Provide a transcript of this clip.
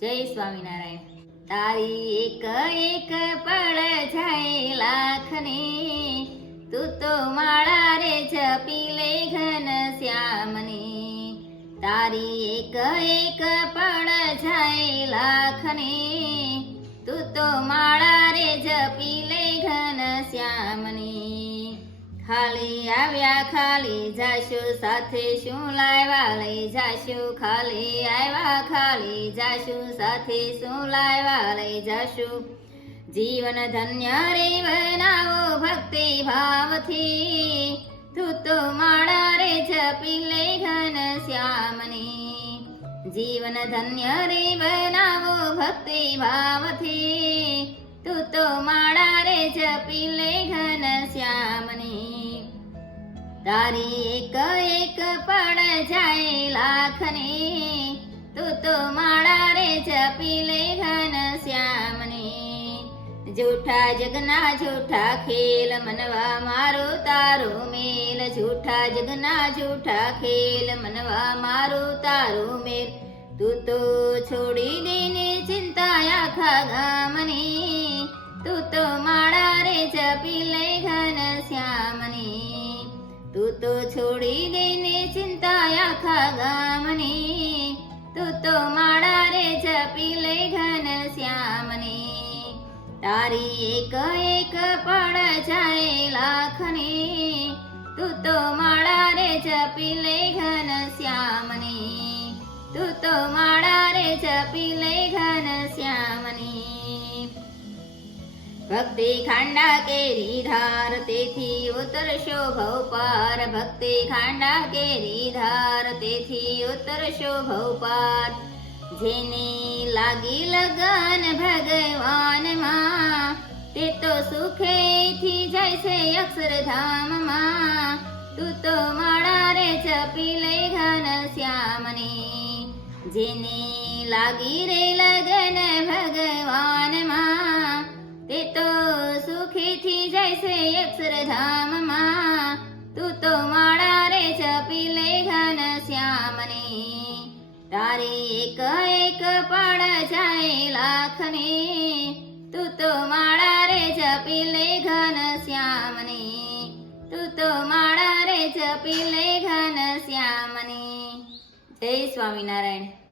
જય સ્વામિનારાયણ. તારી એક એક પળ જાય લાખને. તું તો માળા રે જપી લે ઘન શ્યામને. તારી એક એક પળ જાય લાખને. તું તો માળા રે જપી લે ઘન શ્યામની. ખાલી આવ્યા, ખાલી જાશું, સાથે શું લાવ્યા? લઈ જાશું, ખાલી આવ્યા, ખાલી જાશું, સાથે શું લાવ્યા? લઈ જાશું. જીવન ધન્ય રે બનાવો ભક્તિ ભાવથી. તું તો માળા રે જપી લે ઘન શ્યામની. જીવન ધન્ય રે બનાવો ભક્તિ ભાવથી. તું તો માળા રે જપી લે ઘન શ્યામની. તારી એક એક પડ જાય લાખની. તું તો માળા રે જપી લે ઘન શ્યામની. જૂઠા જગના જૂઠા ખેલ મનવા મારો તારો મેલ. જૂઠા જગના જૂઠા ખેલ મનવા મારો તારો મેલ. તું તો છોડી દેને ચિંતા આખા ગામની. તું તો માળા રે જપી લે ઘન શ્યામની. તું તો છોડી દઈને ચિંતા આખા ગામની, તું તો માળા રે જપી લઈ ઘન શ્યામને. તારી એક એક પડ જાય લાખને, તું તો માળા રે જપી લઈ ઘન શ્યામની. તું તો માળા રે જપી લઈ ઘન શ્યામની. ભક્તિ ખાંડા કેરી ધાર, તેથી ઉતરશો ભવ પાર. ભક્તિ ખાંડા કેરી ધાર, તેથી ઉતરશો ભવ પાર. જેની લાગી લગન ભગવાનમાં, તે તો સુખેથી જાય છે અક્ષરધામમાં. તું તો માળા રે ચપી લઈ ઘન શ્યામની. જેની લાગી રે લગન ભગવાનમાં અક્ષરધામમાં તું તો માળા રે જપી લે ઘન શ્યામની. તારી એક એક પડ જાય લાખની. તું તો માળા રે જપી લે ઘન શ્યામની. તું તો માળા રે જપી લે ઘન શ્યામની. જય સ્વામિનારાયણ.